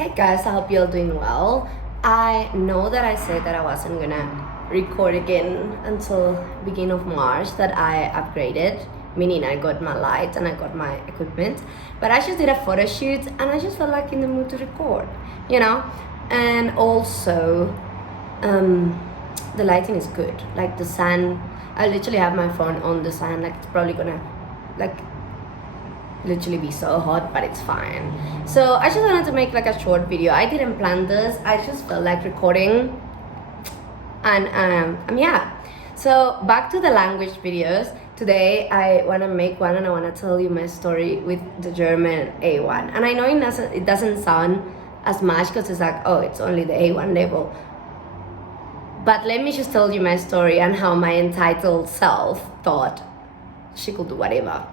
Hey guys, I hope you're doing well. I know that I said that I wasn't gonna record again until beginning of March that I upgraded, meaning I got my lights and I got my equipment. But I just did a photo shoot and I just felt like in the mood to record, you know? And also, the lighting is good. Like the sun, I literally have my phone on the sun, like it's probably gonna like literally be so hot, but it's fine. So I just wanted to make like a short video. I didn't plan this, I just felt like recording. And yeah, so back to the language videos. Today I want to make one and I want to tell you my story with the German A1. And I know it doesn't sound as much because it's like, oh, it's only the A1 level, but let me just tell you my story and how my entitled self thought she could do whatever.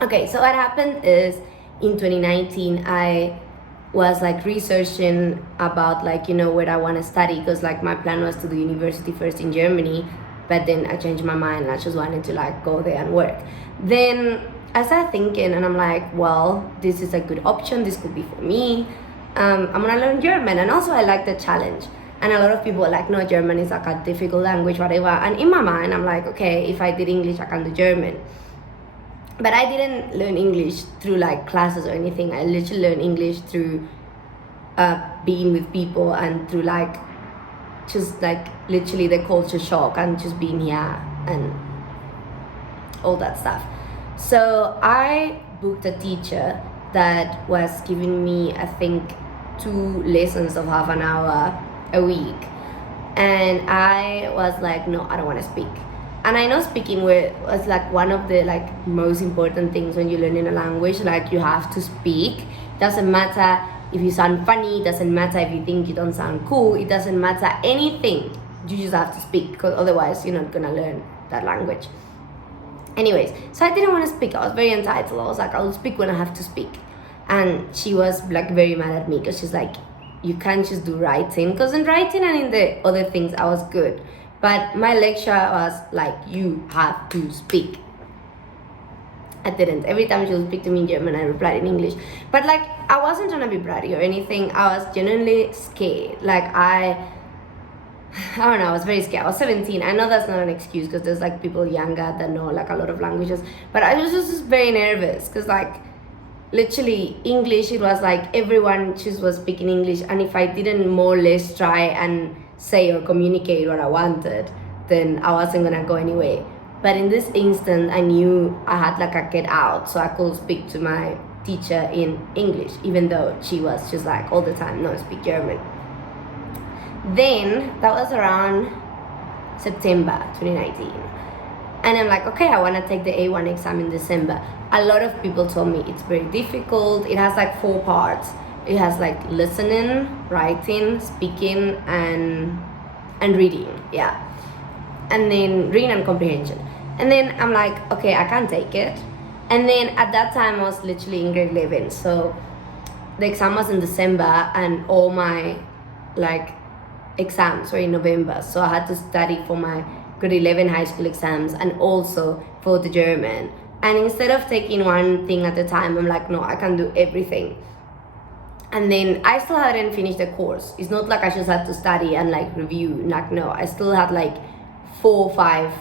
Okay, so what happened is in 2019, I was like researching about like, where I want to study, because like my plan was to do university first in Germany, but then I changed my mind and I just wanted to like go there and work. Then I started thinking and I'm like, well, this is a good option. This could be for me. I'm gonna learn German, and also I like the challenge. And a lot of people are like, no, German is like a difficult language, whatever. And in my mind, I'm like, okay, if I did English, I can do German. But I didn't learn English through like classes or anything. I literally learned English through being with people and through like just like literally the culture shock and just being here and all that stuff. So I booked a teacher that was giving me, I think, 2 lessons of half an hour a week. And I was like, no, I don't want to speak. And I know speaking was like one of the like most important things when you're learning a language. Like you have to speak. Doesn't matter if you sound funny. Doesn't matter if you think you don't sound cool. It doesn't matter anything. You just have to speak, because otherwise you're not gonna learn that language. Anyways, so I didn't want to speak. I was very entitled. I was like, I'll speak when I have to speak. And she was like very mad at me because she's like, you can't just do writing. Because in writing and in the other things I was good. But my lecture was like, you have to speak. I didn't. Every time she would speak to me in German, I replied in English. But like, I wasn't trying to be bratty or anything. I was genuinely scared. Like I don't know, I was very scared. I was 17. I know that's not an excuse because there's like people younger that know like a lot of languages. But I was just very nervous because like, literally English, it was like everyone just was speaking English. And if I didn't more or less try and say or communicate what I wanted, then I wasn't gonna go anywhere. But in this instant, I knew I had like a get out, so I could speak to my teacher in English, even though she was just like all the time, no, speak German. Then that was around September 2019. And I'm like, okay, I want to take the A1 exam in December. A lot of people told me it's very difficult. It has like 4 parts. It has like listening, writing, speaking, and reading. Yeah. And then reading and comprehension. And then I'm like, okay, I can't take it. And then at that time I was literally in grade 11. So the exam was in December and all my like exams were in November. So I had to study for my grade 11 high school exams and also for the German. And instead of taking one thing at a time, I'm like, no, I can do everything. And then I still hadn't finished the course. It's not like I just had to study and like review. Like, no, I still had like 4 or 5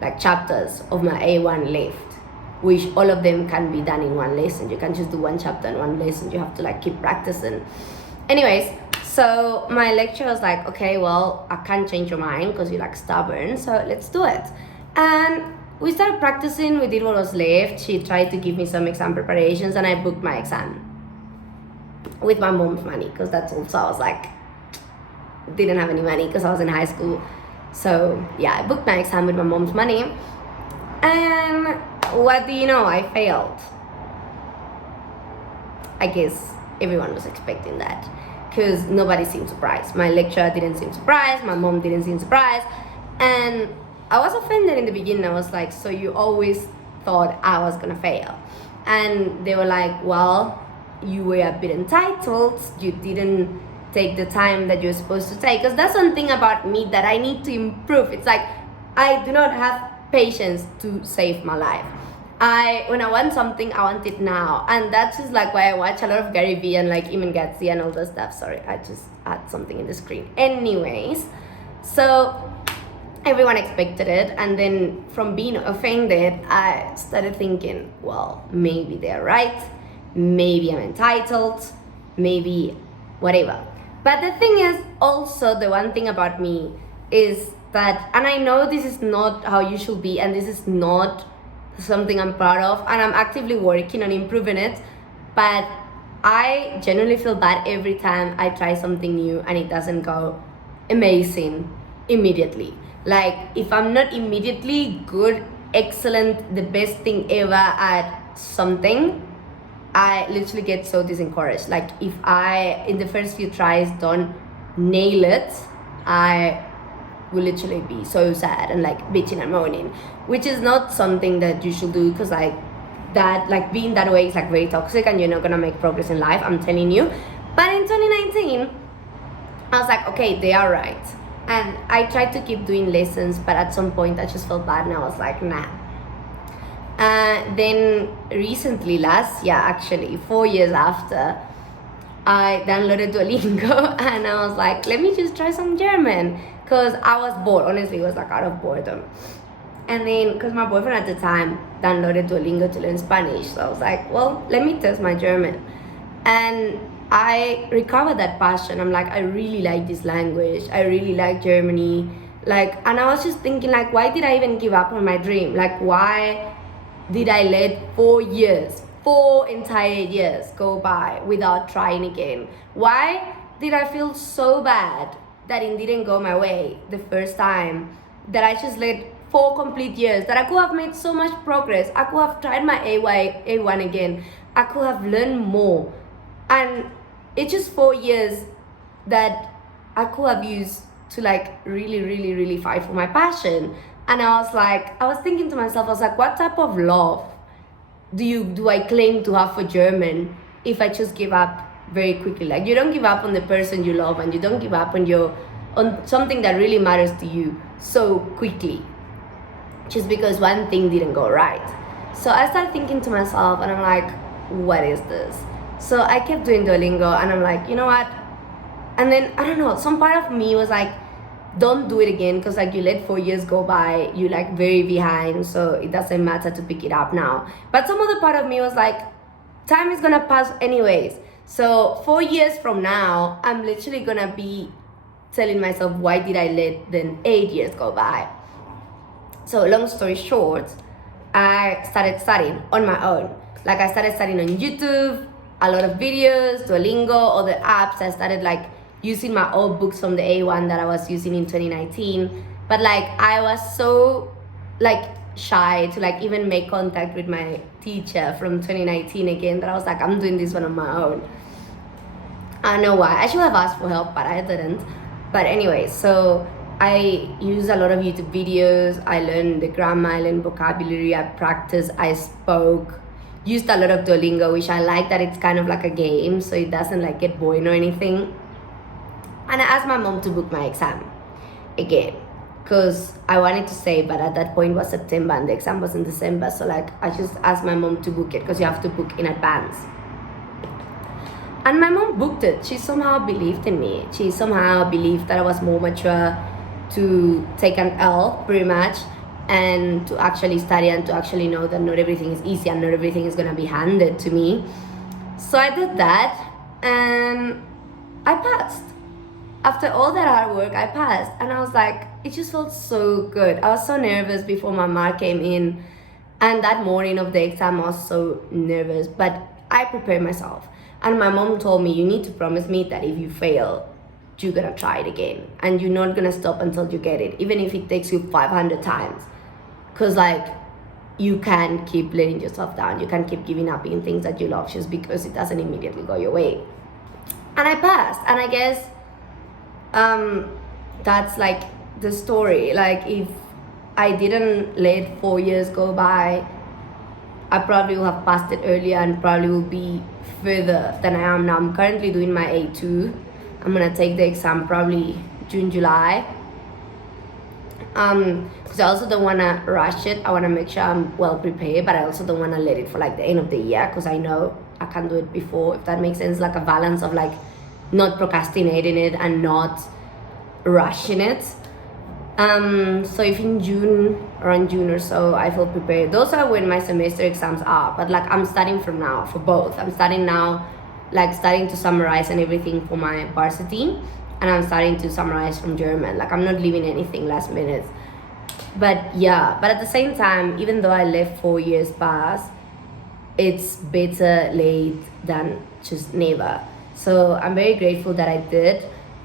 like chapters of my A1 left, which all of them can be done in one lesson. You can't just do one chapter in one lesson. You have to like keep practicing. Anyways, so my lecturer was like, okay, well, I can't change your mind because you're like stubborn, so let's do it. And we started practicing. We did what was left. She tried to give me some exam preparations and I booked my exam with my mom's money, because that's also, I was like, didn't have any money because I was in high school. So yeah, I booked my exam with my mom's money. And what do you know? I failed. I guess everyone was expecting that because nobody seemed surprised. My lecturer didn't seem surprised. My mom didn't seem surprised. And I was offended in the beginning. I was like, so you always thought I was gonna fail? And they were like, well, you were a bit entitled. You didn't take the time that you're supposed to take. Because that's one thing about me that I need to improve. It's like, I do not have patience to save my life. When I want something, I want it now. And that's just like why I watch a lot of Gary Vee and like Eamon Gatsby and all that stuff. Sorry, I just had something in the screen. Anyways, so everyone expected it. And then from being offended, I started thinking, well, maybe they're right. Maybe I'm entitled. Maybe whatever. But the thing is, also, the one thing about me is that, and I know this is not how you should be, and this is not something I'm proud of, and I'm actively working on improving it, but I genuinely feel bad every time I try something new and it doesn't go amazing immediately. Like, if I'm not immediately good, excellent, the best thing ever at something, I literally get so disencouraged. Like, if I, in the first few tries, don't nail it, I will literally be so sad and like bitching and moaning, which is not something that you should do, because like that, like being that way is like very toxic and you're not gonna make progress in life, I'm telling you. But in 2019, I was like, okay, they are right. And I tried to keep doing lessons, but at some point I just felt bad and I was like, nah. Then recently, last year actually, 4 years after, I downloaded Duolingo and I was like, let me just try some German, because I was bored. Honestly, it was like out of boredom. And then, because my boyfriend at the time downloaded Duolingo to learn Spanish, so I was like, well, let me test my German. And I recovered that passion. I'm like, I really like this language. I really like Germany. Like, and I was just thinking, like, why did I even give up on my dream? Like, why did I let 4 years, 4 entire years go by without trying again? Why did I feel so bad that it didn't go my way the first time, that I just let 4 complete years, that I could have made so much progress? I could have tried my A1 again. I could have learned more. And it's just 4 years that I could have used to like really fight for my passion. And I was thinking to myself, I was like, what type of love do I claim to have for German if I just give up very quickly? Like, you don't give up on the person you love, and you don't give up on something that really matters to you so quickly just because one thing didn't go right. So I started thinking to myself, and I'm like, what is this? So I kept doing Duolingo, and I'm like, you know what? And then, I don't know, some part of me was like, don't do it again, because like you let 4 years go by, you like very behind, so it doesn't matter to pick it up now. But some other part of me was like, time is gonna pass anyways. So 4 years from now, I'm literally gonna be telling myself, why did I let then 8 years go by? So long story short, I started studying on my own. Like, I started studying on YouTube, a lot of videos, Duolingo, all the apps. I started like using my old books from the A1 that I was using in 2019. But like, I was so like shy to like even make contact with my teacher from 2019 again, that I was like, I'm doing this one on my own. I don't know why. I should have asked for help, but I didn't. But anyway, so I use a lot of YouTube videos. I learned the grammar, I learned vocabulary, I practiced, I spoke, used a lot of Duolingo, which I like that it's kind of like a game, so it doesn't like get boring or anything. And I asked my mom to book my exam again, because I wanted to say, but at that point it was September and the exam was in December. So like, I just asked my mom to book it, because you have to book in advance. And my mom booked it. She somehow believed in me. She somehow believed that I was more mature to take an L, pretty much, and to actually study and to actually know that not everything is easy and not everything is gonna be handed to me. So I did that, and I passed. After all that hard work, I passed, and I was like, it just felt so good. I was so nervous before my mark came in, and that morning of the exam I was so nervous, but I prepared myself. And my mom told me, you need to promise me that if you fail, you're gonna try it again, and you're not gonna stop until you get it, even if it takes you 500 times. Because like, you can't keep letting yourself down. You can't keep giving up in things that you love just because it doesn't immediately go your way. And I passed, and I guess that's like the story. Like, if I didn't let 4 years go by, I probably will have passed it earlier and probably will be further than I am now. I'm currently doing my A2. I'm gonna take the exam probably June, July. Because I also don't want to rush it. I want to make sure I'm well prepared, but I also don't want to let it for like the end of the year, because I know I can do it before, if that makes sense. Like a balance of like not procrastinating it and not rushing it. So if in around June or so, I feel prepared. Those are when my semester exams are. But like I'm studying from now for both. I'm starting now, like starting to summarize and everything for my varsity, and I'm starting to summarize from German. Like I'm not leaving anything last minute. But yeah, but at the same time, even though I left 4 years past, it's better late than just never. So I'm very grateful that I did,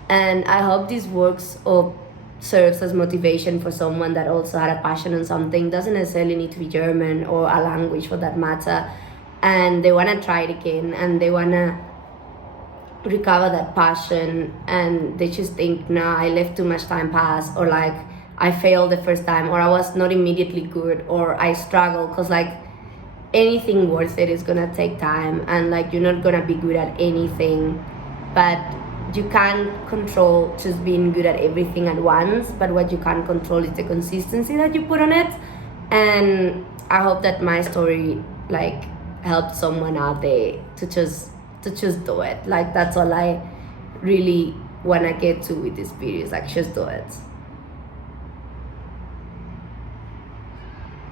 and I hope this works or serves as motivation for someone that also had a passion on something. Doesn't necessarily need to be German or a language for that matter, and they want to try it again and they want to recover that passion, and they just think, nah, I left too much time pass, or like I failed the first time, or I was not immediately good, or I struggled, because like anything worth it is gonna take time, and like you're not gonna be good at anything, but you can't control just being good at everything at once. But what you can control is the consistency that you put on it. And I hope that my story like helped someone out there to just do it. Like that's all I really wanna get to with this video, is like just do it.